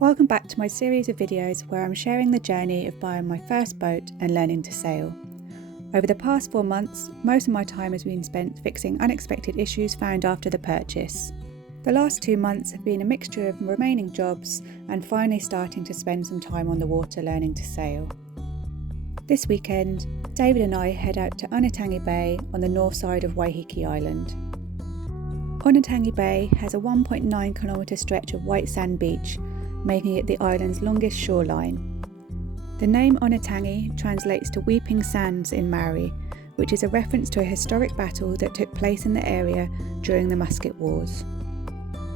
Welcome back to my series of videos where I'm sharing the journey of buying my first boat and learning to sail. Over the past 4 months, most of my time has been spent fixing unexpected issues found after the purchase. The last 2 months have been a mixture of remaining jobs and finally starting to spend some time on the water learning to sail. This weekend, David and I head out to Onetangi Bay on the north side of Waiheke Island. Onetangi Bay has a 1.9 kilometre stretch of white sand beach, making it the island's longest shoreline. The name Onetangi translates to Weeping Sands in Maori, which is a reference to a historic battle that took place in the area during the Musket Wars.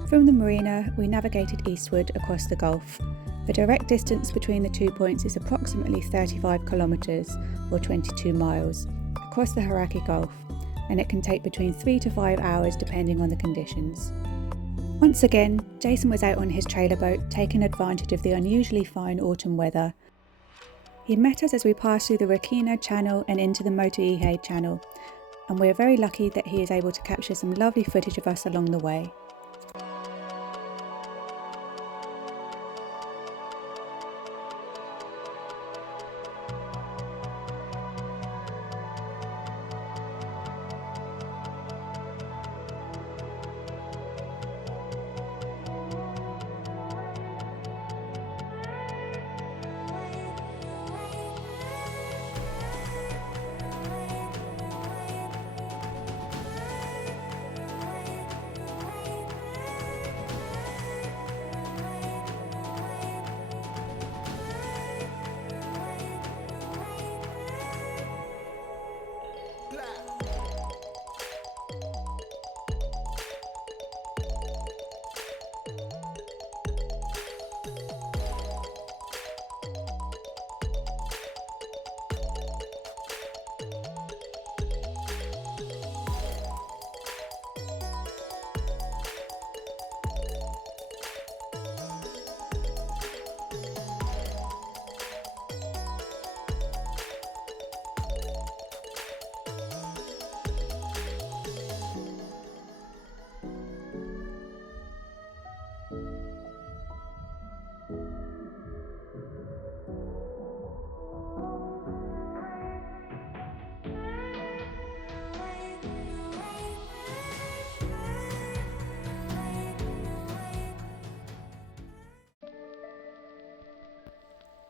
From the marina, we navigated eastward across the Gulf. The direct distance between the 2 points is approximately 35 kilometres or 22 miles across the Hauraki Gulf, and it can take between 3 to 5 hours depending on the conditions. Once again, Jason was out on his trailer boat taking advantage of the unusually fine autumn weather. He met us as we passed through the Rakina Channel and into the Motuihe Channel, and we are very lucky that he is able to capture some lovely footage of us along the way.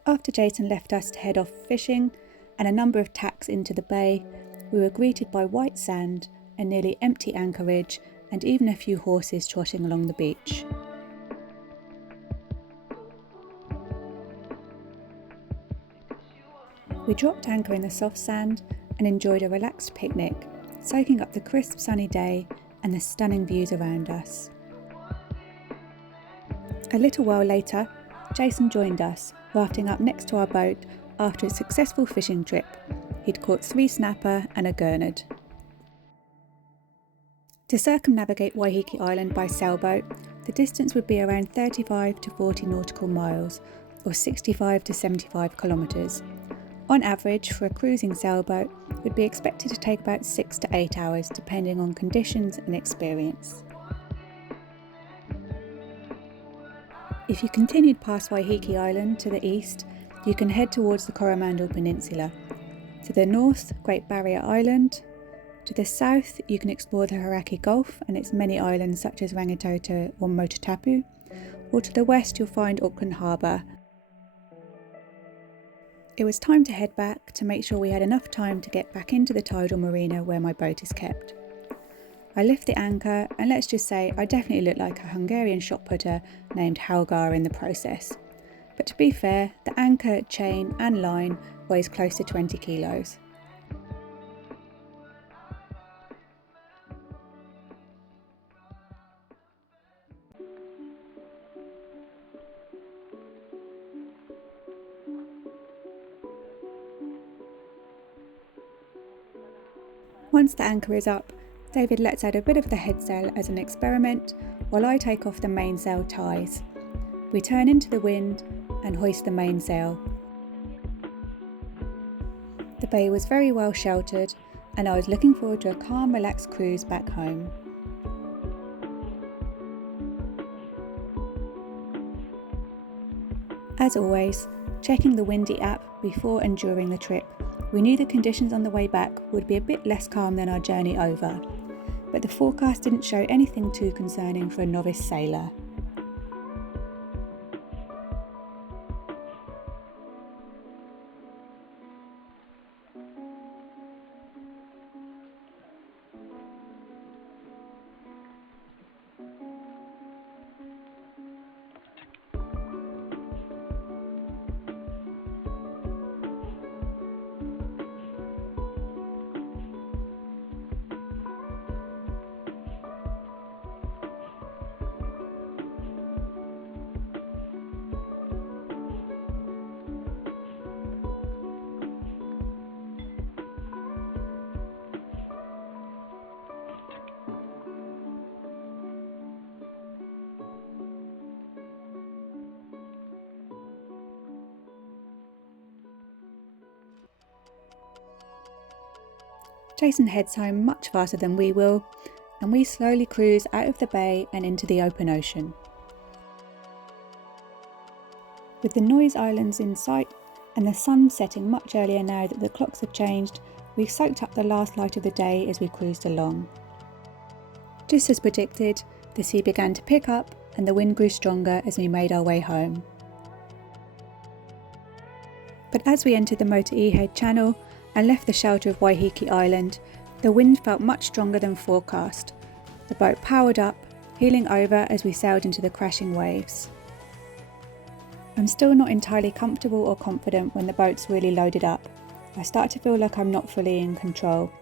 After Jason left us to head off fishing and a number of tacks into the bay, we were greeted by white sand, a nearly empty anchorage, and even a few horses trotting along the beach. We dropped anchor in the soft sand and enjoyed a relaxed picnic, soaking up the crisp sunny day and the stunning views around us. A little while later, Jason joined us, rafting up next to our boat after a successful fishing trip. He'd caught 3 snapper and a gurnard. To circumnavigate Waiheke Island by sailboat, the distance would be around 35 to 40 nautical miles, or 65 to 75 kilometres. On average, for a cruising sailboat, it would be expected to take about 6 to 8 hours, depending on conditions and experience. If you continued past Waiheke Island to the east, you can head towards the Coromandel Peninsula. To the north, Great Barrier Island. To the south, you can explore the Hauraki Gulf and its many islands such as Rangitoto or Motutapu. Or to the west, you'll find Auckland Harbour. It was time to head back to make sure we had enough time to get back into the tidal marina where my boat is kept. I lift the anchor, and let's just say I definitely look like a Hungarian shot putter named Halgar in the process. But to be fair, the anchor, chain and line weighs close to 20 kilos. Once the anchor is up, David lets out a bit of the headsail as an experiment, while I take off the mainsail ties. We turn into the wind and hoist the mainsail. The bay was very well sheltered, and I was looking forward to a calm, relaxed cruise back home. As always, checking the Windy app before and during the trip, we knew the conditions on the way back would be a bit less calm than our journey over, but the forecast didn't show anything too concerning for a novice sailor. Jason heads home much faster than we will, and we slowly cruise out of the bay and into the open ocean. With the noise islands in sight and the sun setting much earlier now that the clocks have changed, we soaked up the last light of the day as we cruised along. Just as predicted, the sea began to pick up and the wind grew stronger as we made our way home. But as we entered the Motu'i Head Channel and left the shelter of Waiheke Island, the wind felt much stronger than forecast. The boat powered up, heeling over as we sailed into the crashing waves. I'm still not entirely comfortable or confident when the boat's really loaded up. I start to feel like I'm not fully in control.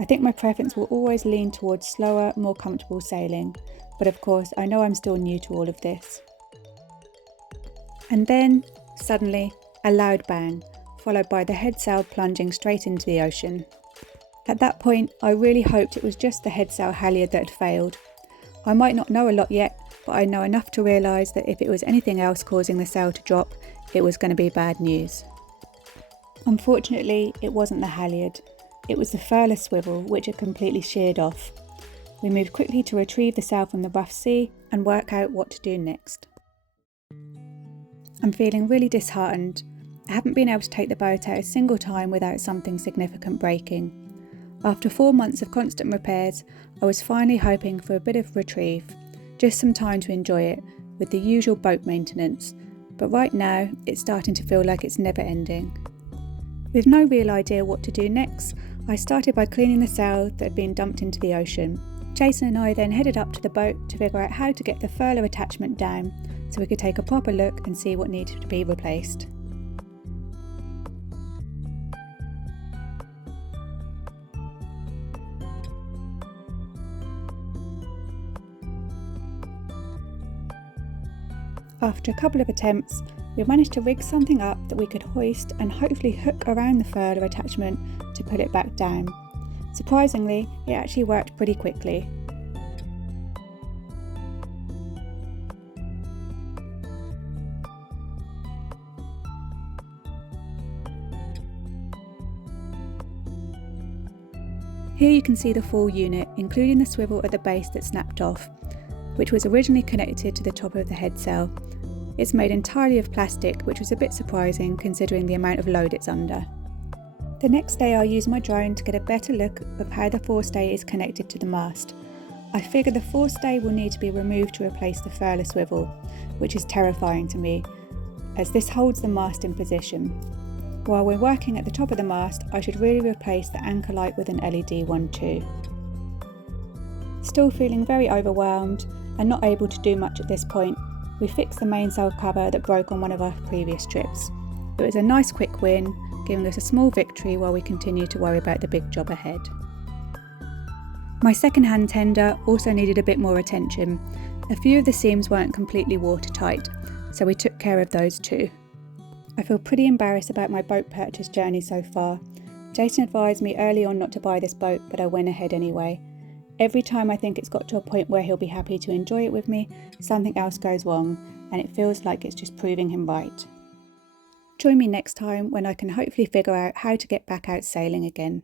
I think my preference will always lean towards slower, more comfortable sailing, but of course I know I'm still new to all of this. And then, suddenly, a loud bang, followed by the headsail plunging straight into the ocean. At that point, I really hoped it was just the headsail halyard that had failed. I might not know a lot yet, but I know enough to realise that if it was anything else causing the sail to drop, it was going to be bad news. Unfortunately, it wasn't the halyard. It was the furler swivel, which had completely sheared off. We moved quickly to retrieve the sail from the rough sea and work out what to do next. I'm feeling really disheartened. I haven't been able to take the boat out a single time without something significant breaking. After 4 months of constant repairs, I was finally hoping for a bit of reprieve, just some time to enjoy it, with the usual boat maintenance, but right now it's starting to feel like it's never ending. With no real idea what to do next, I started by cleaning the sail that had been dumped into the ocean. Jason and I then headed up to the boat to figure out how to get the furler attachment down so we could take a proper look and see what needed to be replaced. After a couple of attempts, we managed to rig something up that we could hoist and hopefully hook around the furler attachment to pull it back down. Surprisingly, it actually worked pretty quickly. Here you can see the full unit, including the swivel at the base that snapped off, which was originally connected to the top of the headsail. It's made entirely of plastic, which was a bit surprising considering the amount of load it's under. The next day I used my drone to get a better look of how the forestay is connected to the mast. I figure the forestay will need to be removed to replace the furler swivel, which is terrifying to me, as this holds the mast in position. While we're working at the top of the mast, I should really replace the anchor light with an LED one too. Still feeling very overwhelmed and not able to do much at this point, we fixed the mainsail cover that broke on one of our previous trips. It was a nice quick win, giving us a small victory while we continue to worry about the big job ahead. My second-hand tender also needed a bit more attention. A few of the seams weren't completely watertight, so we took care of those too. I feel pretty embarrassed about my boat purchase journey so far. Jason advised me early on not to buy this boat, but I went ahead anyway. Every time I think it's got to a point where he'll be happy to enjoy it with me, something else goes wrong, and it feels like it's just proving him right. Join me next time when I can hopefully figure out how to get back out sailing again.